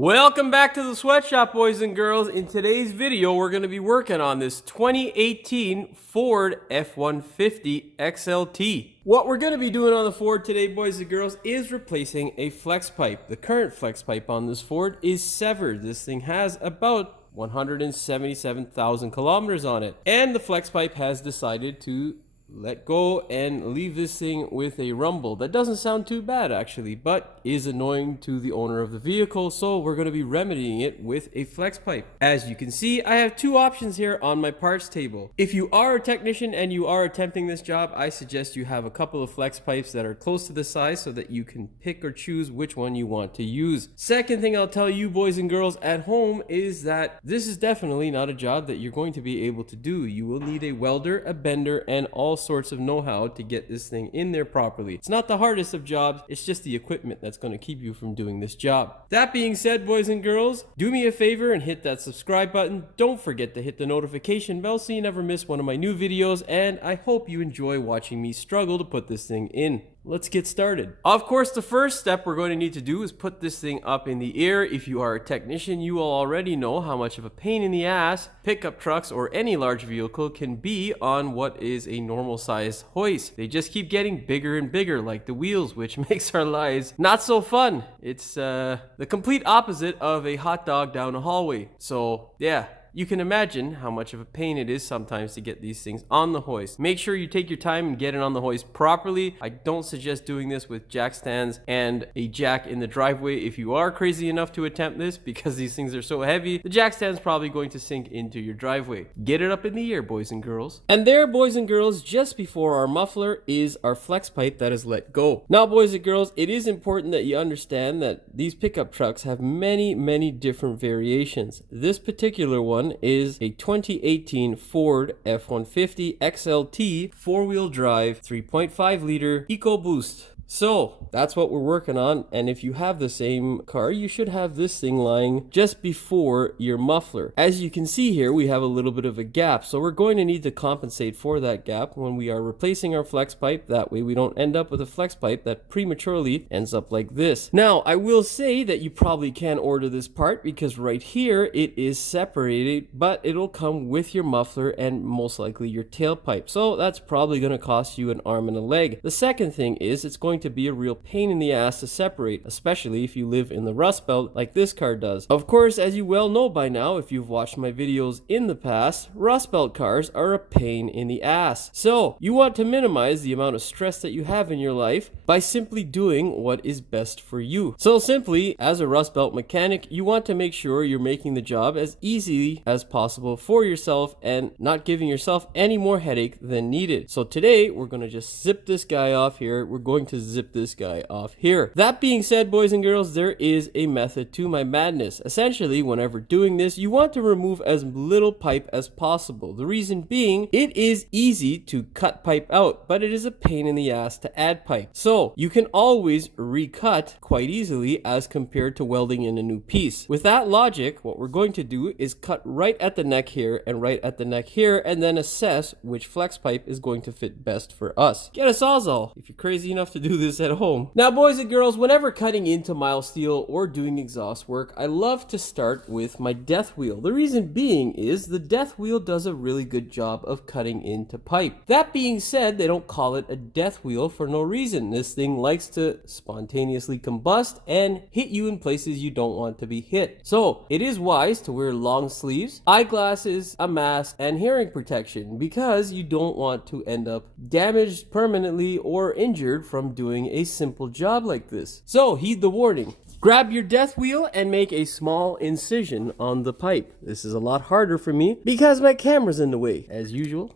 Welcome back to the sweatshop, boys and girls. In today's video, we're going to be working on this 2018 Ford F150 XLT. What we're going to be doing on the Ford today, boys and girls, is replacing a flex pipe. The current flex pipe on this Ford is severed. This thing has about 177,000 kilometers on it. And the flex pipe has decided to let go and leave this thing with a rumble. That doesn't sound too bad actually, but is annoying to the owner of the vehicle, so we're going to be remedying it with a flex pipe. As you can see, I have two options here on my parts table. If you are a technician and you are attempting this job, I suggest you have a couple of flex pipes that are close to the size so that you can pick or choose which one you want to use. Second thing I'll tell you, boys and girls at home, is that this is definitely not a job that you're going to be able to do. You will need a welder, a bender, and all sorts of know-how to get this thing in there properly. It's not the hardest of jobs, it's just the equipment that's going to keep you from doing this job. That being said, boys and girls, do me a favor and hit that subscribe button. Don't forget to hit the notification bell so you never miss one of my new videos, and I hope you enjoy watching me struggle to put this thing in. Let's get started. Of course, the first step we're going to need to do is put this thing up in the air. If you are a technician, you will already know how much of a pain in the ass pickup trucks or any large vehicle can be on what is a normal size hoist. They just keep getting bigger and bigger, like the wheels, which makes our lives not so fun. It's the complete opposite of a hot dog down a hallway. So yeah, you can imagine how much of a pain it is sometimes to get these things on the hoist. Make sure you take your time and get it on the hoist properly. I don't suggest doing this with jack stands and a jack in the driveway if you are crazy enough to attempt this, because these things are so heavy. The jack stand's probably going to sink into your driveway. Get it up in the air, boys and girls. And there, boys and girls, just before our muffler is our flex pipe that is let go. Now, boys and girls, it is important that you understand that these pickup trucks have many different variations. This particular one is a 2018 Ford F150 XLT 4-wheel drive 3.5 liter EcoBoost. So that's what we're working on, and if you have the same car, you should have this thing lying just before your muffler. As you can see here, we have a little bit of a gap, so we're going to need to compensate for that gap when we are replacing our flex pipe. That way we don't end up with a flex pipe that prematurely ends up like this. Now, I will say that you probably can order this part because right here it is separated, but it'll come with your muffler and most likely your tailpipe. So that's probably going to cost you an arm and a leg. The second thing is it's going to be a real pain in the ass to separate, especially if you live in the Rust Belt like this car does. Of course, as you well know by now, if you've watched my videos in the past, Rust Belt cars are a pain in the ass. So you want to minimize the amount of stress that you have in your life by simply doing what is best for you. So simply, as a Rust Belt mechanic, you want to make sure you're making the job as easy as possible for yourself and not giving yourself any more headache than needed. So today, we're going to just zip this guy off here. We're going to zip this guy off here. That being said, boys and girls, there is a method to my madness. Essentially, whenever doing this, you want to remove as little pipe as possible. The reason being, it is easy to cut pipe out, but it is a pain in the ass to add pipe. So you can always recut quite easily as compared to welding in a new piece. With that logic, what we're going to do is cut right at the neck here and right at the neck here, and then assess which flex pipe is going to fit best for us. Get a Sawzall if you're crazy enough to do this at home. Now, boys and girls, whenever cutting into mild steel or doing exhaust work, I love to start with my death wheel. The reason being is the death wheel does a really good job of cutting into pipe. That being said, they don't call it a death wheel for no reason. This thing likes to spontaneously combust and hit you in places you don't want to be hit. So it is wise to wear long sleeves, eyeglasses, a mask, and hearing protection, because you don't want to end up damaged permanently or injured from doing a simple job like this. So heed the warning. Grab your death wheel and make a small incision on the pipe. This is a lot harder for me because my camera's in the way, as usual.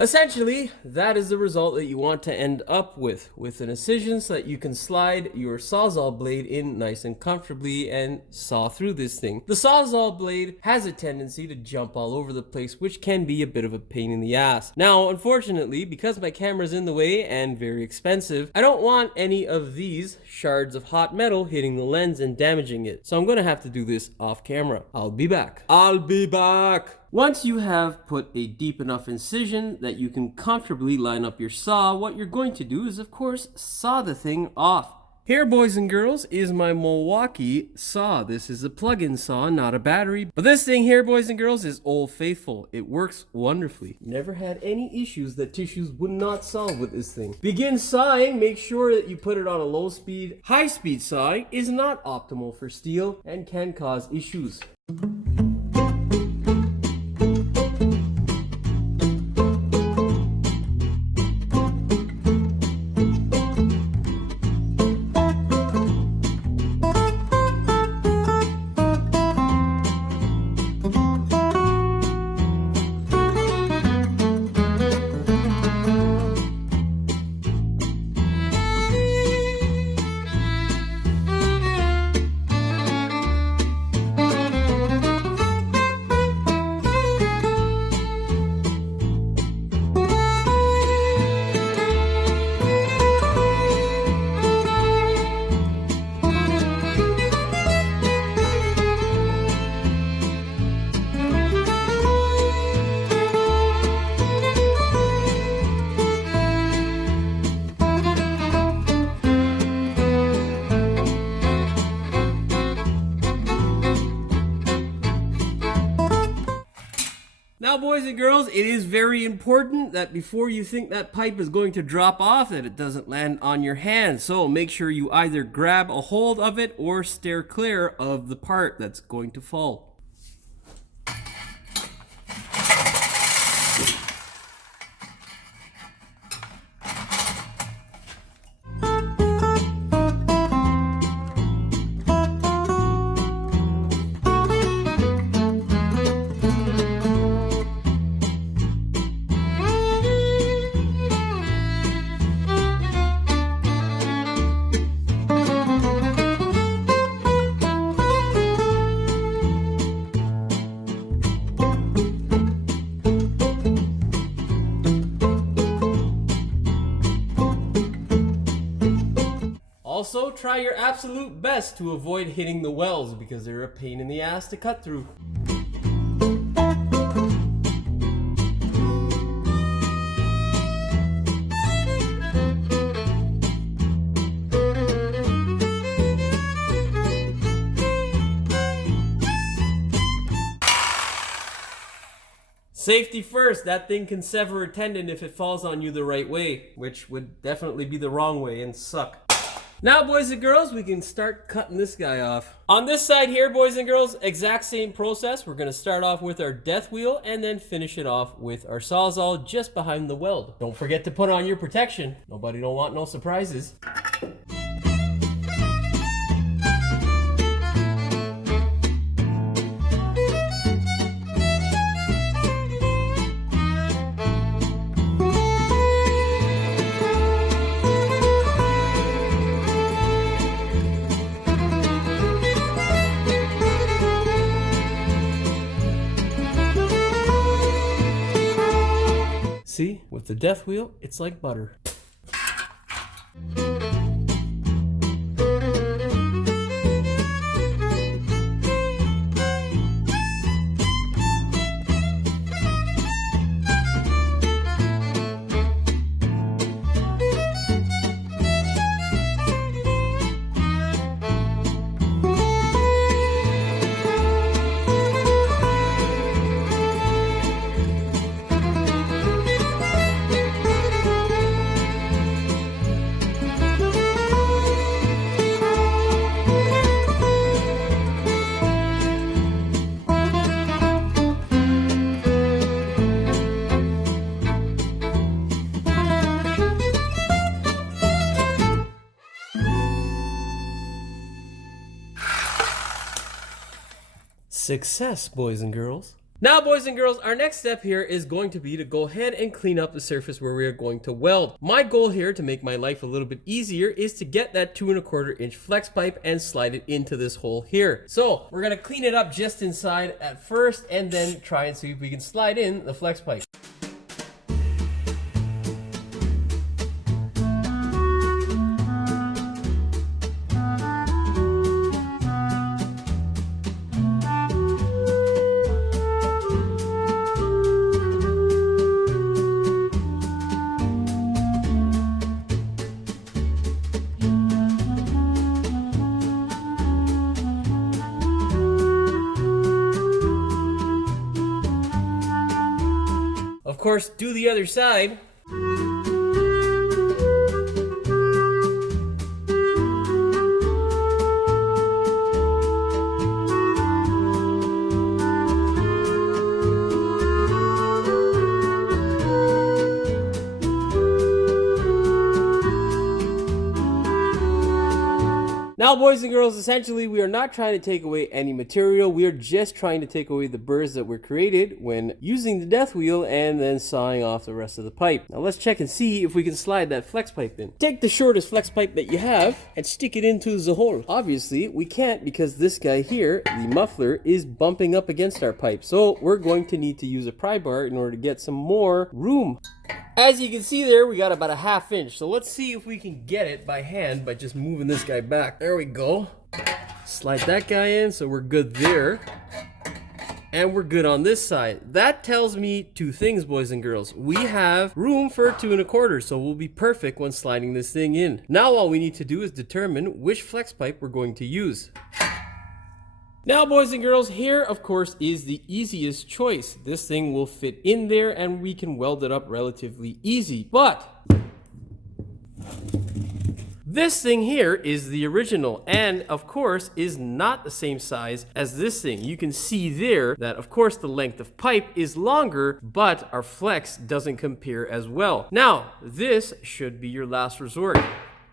Essentially, that is the result that you want to end up with an incision so that you can slide your Sawzall blade in nice and comfortably and saw through this thing. The Sawzall blade has a tendency to jump all over the place, which can be a bit of a pain in the ass. Now, unfortunately, because my camera's in the way and very expensive, I don't want any of these shards of hot metal hitting the lens and damaging it. So I'm gonna have to do this off camera. I'll be back. Once you have put a deep enough incision that you can comfortably line up your saw, what you're going to do is, of course, saw the thing off. Here, boys and girls, is my Milwaukee saw. This is a plug-in saw, not a battery. But this thing here, boys and girls, is Old Faithful. It works wonderfully. Never had any issues that tissues would not solve with this thing. Begin sawing. Make sure that you put it on a low speed. High speed sawing is not optimal for steel and can cause issues. Now, boys and girls, it is very important that before you think that pipe is going to drop off, that it doesn't land on your hand. So make sure you either grab a hold of it or steer clear of the part that's going to fall. Also, try your absolute best to avoid hitting the wells because they're a pain in the ass to cut through. Safety first, that thing can sever a tendon if it falls on you the right way, which would definitely be the wrong way and suck. Now, boys and girls, we can start cutting this guy off. On this side here, boys and girls, exact same process. We're going to start off with our death wheel and then finish it off with our sawzall just behind the weld. Don't forget to put on your protection. Nobody don't want no surprises. See, with the death wheel, it's like butter. Success, boys and girls. Now, boys and girls, our next step here is going to be to go ahead and clean up the surface where we are going to weld. My goal here, to make my life a little bit easier, is to get that 2¼ inch flex pipe and slide it into this hole here. So we're gonna clean it up just inside at first and then try and see if we can slide in the flex pipe. course, do the other side. Now, boys and girls, essentially, we are not trying to take away any material. We are just trying to take away the burrs that were created when using the death wheel and then sawing off the rest of the pipe. Now, let's check and see if we can slide that flex pipe in. Take the shortest flex pipe that you have and stick it into the hole. Obviously, we can't because this guy here, the muffler, is bumping up against our pipe. So we're going to need to use a pry bar in order to get some more room. As you can see there, we got about a 1/2 inch. So let's see if we can get it by hand by just moving this guy back. There we go. Slide that guy in, so we're good there. And we're good on this side. That tells me two things, boys and girls. We have room for 2 1/4, so we'll be perfect when sliding this thing in. Now all we need to do is determine which flex pipe we're going to use. Now, boys and girls, here, of course, is the easiest choice. This thing will fit in there and we can weld it up relatively easy. But this thing here is the original and, of course, is not the same size as this thing. You can see there that, of course, the length of pipe is longer, but our flex doesn't compare as well. Now, this should be your last resort.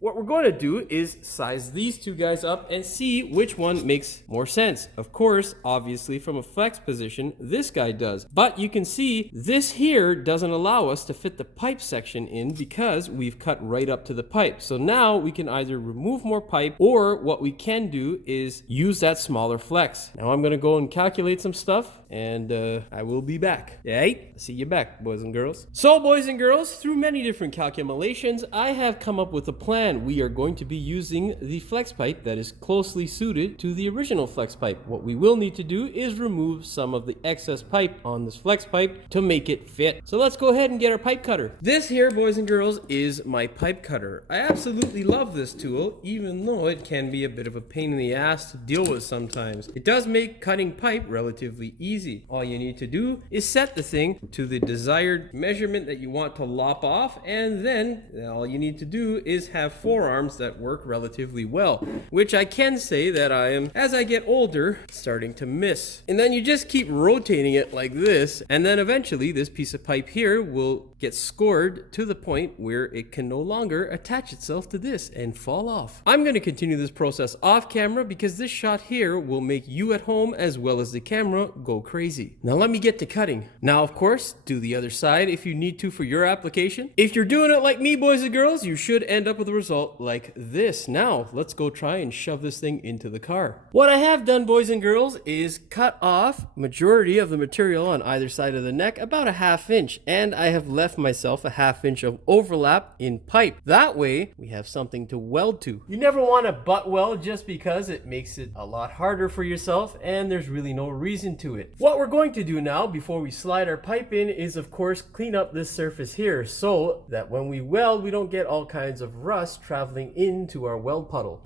What we're going to do is size these two guys up and see which one makes more sense. Of course, obviously from a flex position, this guy does. But you can see this here doesn't allow us to fit the pipe section in because we've cut right up to the pipe. So now we can either remove more pipe or what we can do is use that smaller flex. Now I'm going to go and calculate some stuff and I will be back. Hey, see you back, boys and girls. So, boys and girls, through many different calculations, I have come up with a plan. We are going to be using the flex pipe that is closely suited to the original flex pipe. What we will need to do is remove some of the excess pipe on this flex pipe to make it fit. So let's go ahead and get our pipe cutter. This here, boys and girls, is my pipe cutter. I absolutely love this tool, even though it can be a bit of a pain in the ass to deal with sometimes. It does make cutting pipe relatively easy. All you need to do is set the thing to the desired measurement that you want to lop off, and then all you need to do is have forearms that work relatively well, which I can say that I am, as I get older, starting to miss. And then you just keep rotating it like this, and then eventually this piece of pipe here will get scored to the point where it can no longer attach itself to this and fall off. I'm going to continue this process off camera because this shot here will make you at home as well as the camera go crazy. Now let me get to cutting. Now, of course, do the other side if you need to for your application. If you're doing it like me, boys and girls, you should end up with a result like this. Now, let's go try and shove this thing into the car. What I have done, boys and girls, is cut off majority of the material on either side of the neck, about a 1/2 inch, and I have left myself a 1/2 inch of overlap in pipe. That way, we have something to weld to. You never want to butt weld just because it makes it a lot harder for yourself, and there's really no reason to it. What we're going to do now, before we slide our pipe in, is of course clean up this surface here so that when we weld, we don't get all kinds of rust traveling into our weld puddle.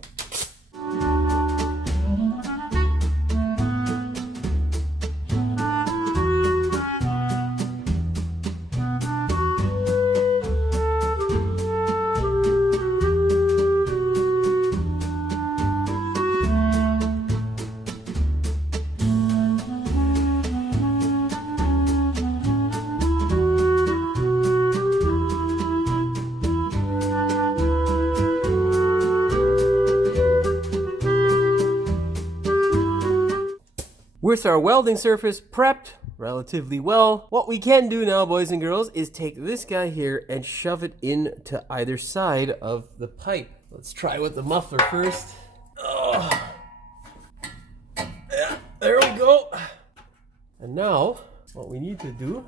With our welding surface prepped relatively well, what we can do now, boys and girls, is take this guy here and shove it into either side of the pipe. Let's try with the muffler first. Oh. Yeah, there we go. And now, what we need to do,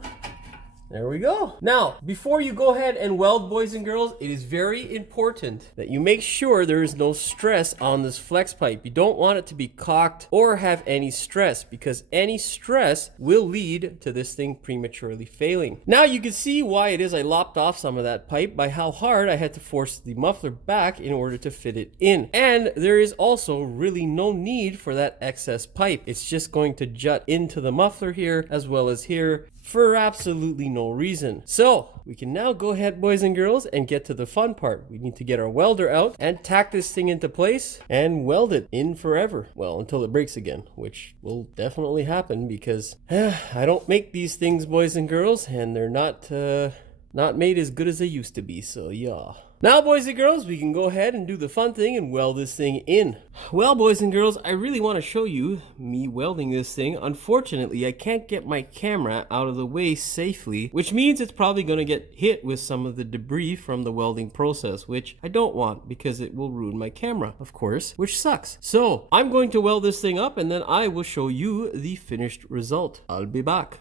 there we go. Now, before you go ahead and weld, boys and girls, it is very important that you make sure there is no stress on this flex pipe. You don't want it to be cocked or have any stress, because any stress will lead to this thing prematurely failing. Now you can see why it is I lopped off some of that pipe by how hard I had to force the muffler back in order to fit it in. And there is also really no need for that excess pipe. It's just going to jut into the muffler here as well as here, for absolutely no reason. So we can now go ahead, boys and girls, and get to the fun part. We need to get our welder out and tack this thing into place and weld it in forever. Well, until it breaks again, which will definitely happen because I don't make these things, boys and girls, and they're not made as good as they used to be, so yeah. Now, boys and girls, we can go ahead and do the fun thing and weld this thing in. Well, boys and girls, I really want to show you me welding this thing. Unfortunately, I can't get my camera out of the way safely, which means it's probably going to get hit with some of the debris from the welding process, which I don't want because it will ruin my camera, of course, which sucks. So I'm going to weld this thing up and then I will show you the finished result. I'll be back.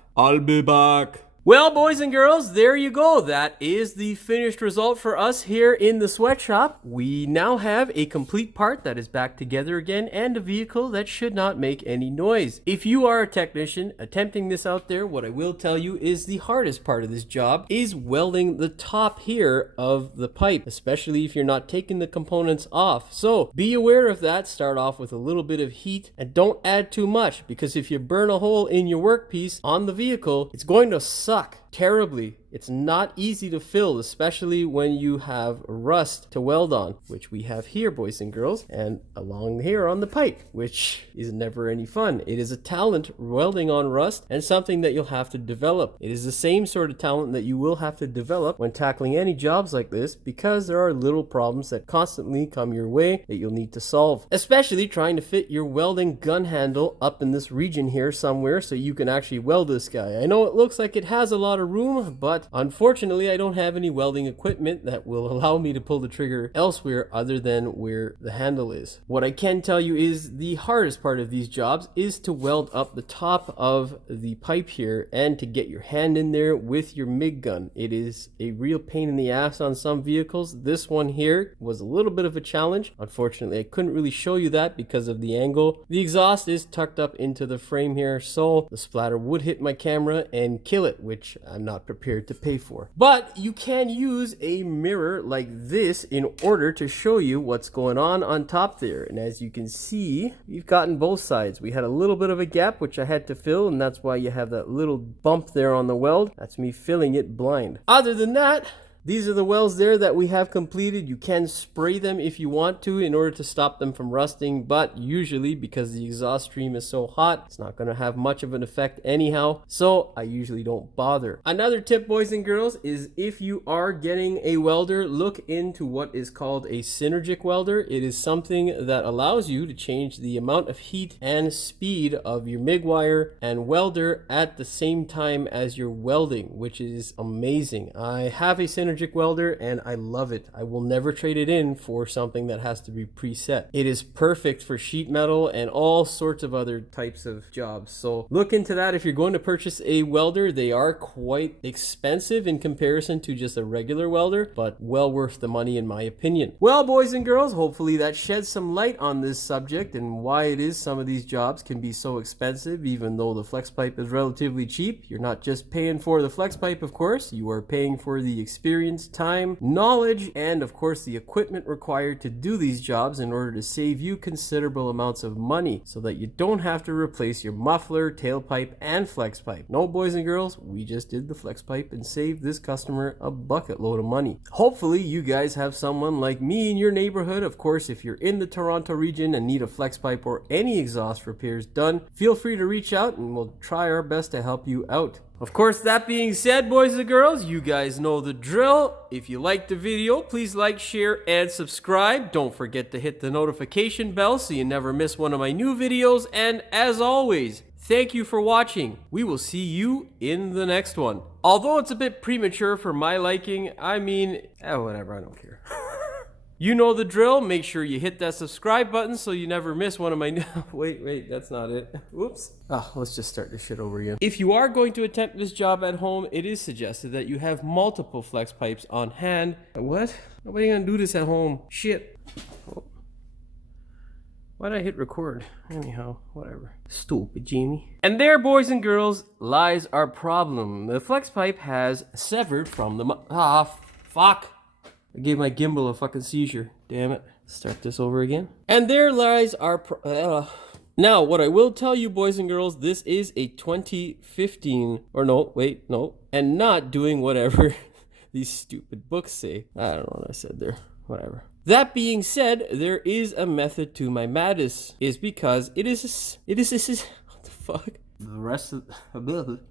Well, boys and girls, there you go. That is the finished result for us here in the sweatshop. We now have a complete part that is back together again and a vehicle that should not make any noise. If you are a technician attempting this out there, what I will tell you is the hardest part of this job is welding the top here of the pipe, especially if you're not taking the components off. So be aware of that. Start off with a little bit of heat and don't add too much, because if you burn a hole in your workpiece on the vehicle, it's going to suck terribly. It's not easy to fill, especially when you have rust to weld on, which we have here, boys and girls, and along here on the pipe, which is never any fun. It is a talent, welding on rust, and something that you'll have to develop. It is the same sort of talent that you will have to develop when tackling any jobs like this, because there are little problems that constantly come your way that you'll need to solve, especially trying to fit your welding gun handle up in this region here somewhere so you can actually weld this guy. I know it looks like it has a lot of room, but unfortunately, I don't have any welding equipment that will allow me to pull the trigger elsewhere other than where the handle is. What I can tell you is the hardest part of these jobs is to weld up the top of the pipe here and to get your hand in there with your MIG gun. It is a real pain in the ass on some vehicles. This one here was a little bit of a challenge. Unfortunately, I couldn't really show you that because of the angle. The exhaust is tucked up into the frame here, so the splatter would hit my camera and kill it, which I'm not prepared to pay for. But you can use a mirror like this in order to show you what's going on top there. And as you can see, we've gotten both sides. We had a little bit of a gap which I had to fill, and that's why you have that little bump there on the weld. That's me filling it blind. Other than that, these are the welds there that we have completed. You can spray them if you want to in order to stop them from rusting, but usually because the exhaust stream is so hot, it's not going to have much of an effect anyhow, so I usually don't bother. Another tip, boys and girls, is if you are getting a welder, look into what is called a synergic welder. It is something that allows you to change the amount of heat and speed of your MIG wire and welder at the same time as you're welding, which is amazing. I have a synergic welder and I love it. I will never trade it in for something that has to be preset. It is perfect for sheet metal and all sorts of other types of jobs. So look into that if you're going to purchase a welder. They are quite expensive in comparison to just a regular welder, but well worth the money in my opinion. Well, boys and girls, hopefully that sheds some light on this subject and why it is some of these jobs can be so expensive even though the flex pipe is relatively cheap. You're not just paying for the flex pipe, of course. You are paying for the experience, time, knowledge, and of course the equipment required to do these jobs in order to save you considerable amounts of money so that you don't have to replace your muffler, tailpipe, and flex pipe. No, boys and girls, we just did the flex pipe and saved this customer a bucket load of money. Hopefully you guys have someone like me in your neighborhood. Of course, if you're in the Toronto region and need a flex pipe or any exhaust repairs done, feel free to reach out and we'll try our best to help you out. Of course, that being said, boys and girls, you guys know the drill. If you liked the video, please like, share, and subscribe. Don't forget to hit the notification bell so you never miss one of my new videos. And as always, thank you for watching. We will see you in the next one. Although it's a bit premature for my liking, I mean, whatever, I don't care. You know the drill. Make sure you hit that subscribe button so you never miss one of my new... Wait, that's not it. Whoops. Let's just start this shit over again. If you are going to attempt this job at home, it is suggested that you have multiple flex pipes on hand. What? Nobody gonna do this at home. Shit. Oh. Why'd I hit record? Anyhow, whatever. Stupid Jamie. And there, boys and girls, lies our problem. The flex pipe has severed from the... fuck. I gave my gimbal a fucking seizure. Damn it. Start this over again. And there lies our Now, what I will tell you, boys and girls, this is a 2015, or no, wait, no, and not doing whatever these stupid books say. I don't know what I said there, whatever. That being said, there is a method to my madness, is because it is, what the fuck? The rest of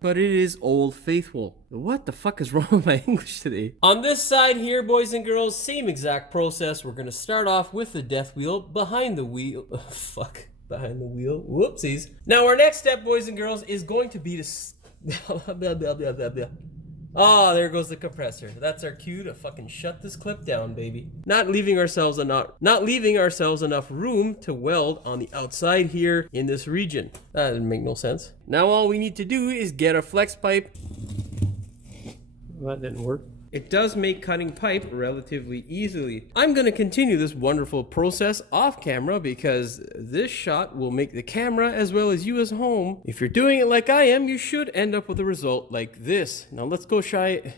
but it is old faithful. What the fuck is wrong with my English today? On this side here, boys and girls, same exact process. We're gonna start off with the death wheel behind the wheel. Behind the wheel. Whoopsies. Now our next step, boys and girls, is going to be to oh, there goes the compressor. That's our cue to fucking shut this clip down, baby. Not leaving ourselves enough room to weld on the outside here in this region. That didn't make no sense. Now all we need to do is get a flex pipe. That didn't work. It does make cutting pipe relatively easily. I'm gonna continue this wonderful process off camera because this shot will make the camera as well as you as home. If you're doing it like I am, you should end up with a result like this. Now let's go try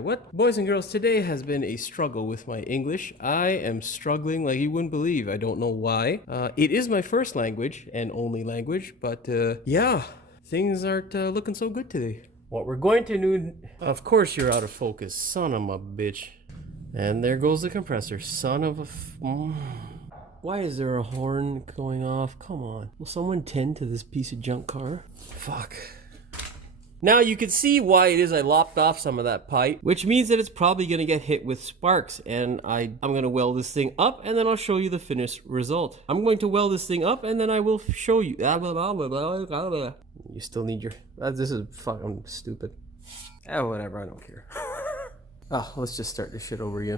what? Boys and girls, today has been a struggle with my English. I am struggling like you wouldn't believe. I don't know why. It is my first language and only language, but yeah, things aren't looking so good today. What we're going to do, of course you're out of focus, son of a bitch. And there goes the compressor, son of a Why is there a horn going off? Come on. Will someone tend to this piece of junk car? Fuck. Now you can see why it is I lopped off some of that pipe, which means that it's probably gonna get hit with sparks. And I'm gonna weld this thing up and then I'll show you the finished result. I'm going to weld this thing up and then I will show you. You still need your, this is fucking stupid. Whatever, I don't care. Let's just start this shit over again.